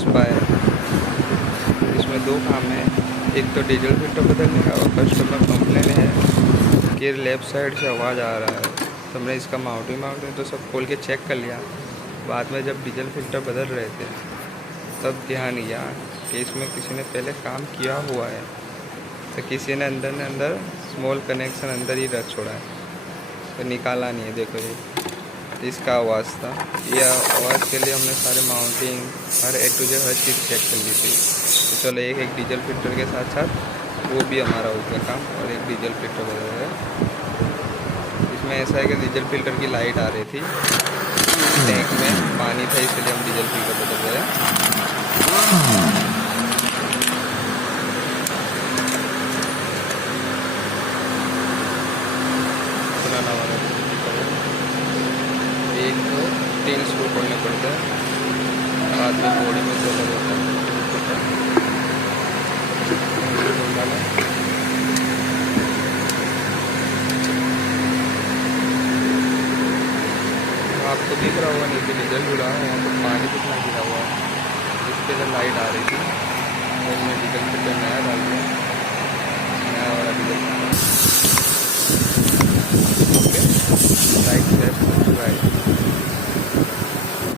Vespa है। इसमें दो काम है, एक तो डीजल फिल्टर बदलने का और कस्टमर कंप्लेन है कि लेफ़्ट साइड से आवाज़ आ रहा है। तो हमने इसका माउंटिंग तो सब खोल के चेक कर लिया। बाद में जब डीजल फिल्टर बदल रहे थे तब ध्यान दिया कि इसमें किसी ने पहले काम किया हुआ है, तो किसी ने अंदर स्मॉल कनेक्शन अंदर ही रख छोड़ा है, तो निकाला नहीं है। देखो ये इसका आवाज़ था। यह आवाज़ के लिए हमने सारे माउंटिंग हर A to Z हर चीज़ चेक कर ली थी। तो चलो एक डीजल फिल्टर के साथ साथ वो भी हमारा हो गया काम, और एक डीजल फिल्टर बदल है। इसमें ऐसा है कि डीजल फिल्टर की लाइट आ रही थी, टैंक में पानी था, इसलिए हम डीजल फिल्टर बदल रहे हैं। पुराना वाला एक तो 3 स्क्रू खोलने पड़ते हैं, बाद में बॉडी में तो अलग होता है। आपको दिख रहा होगा नीचे डीजल जुड़ा है, यहाँ पर पानी कितना गिरा हुआ है, जिसके लिए लाइट आ रही थी। और मैं डीजल फिल्टर नया डाल दिया।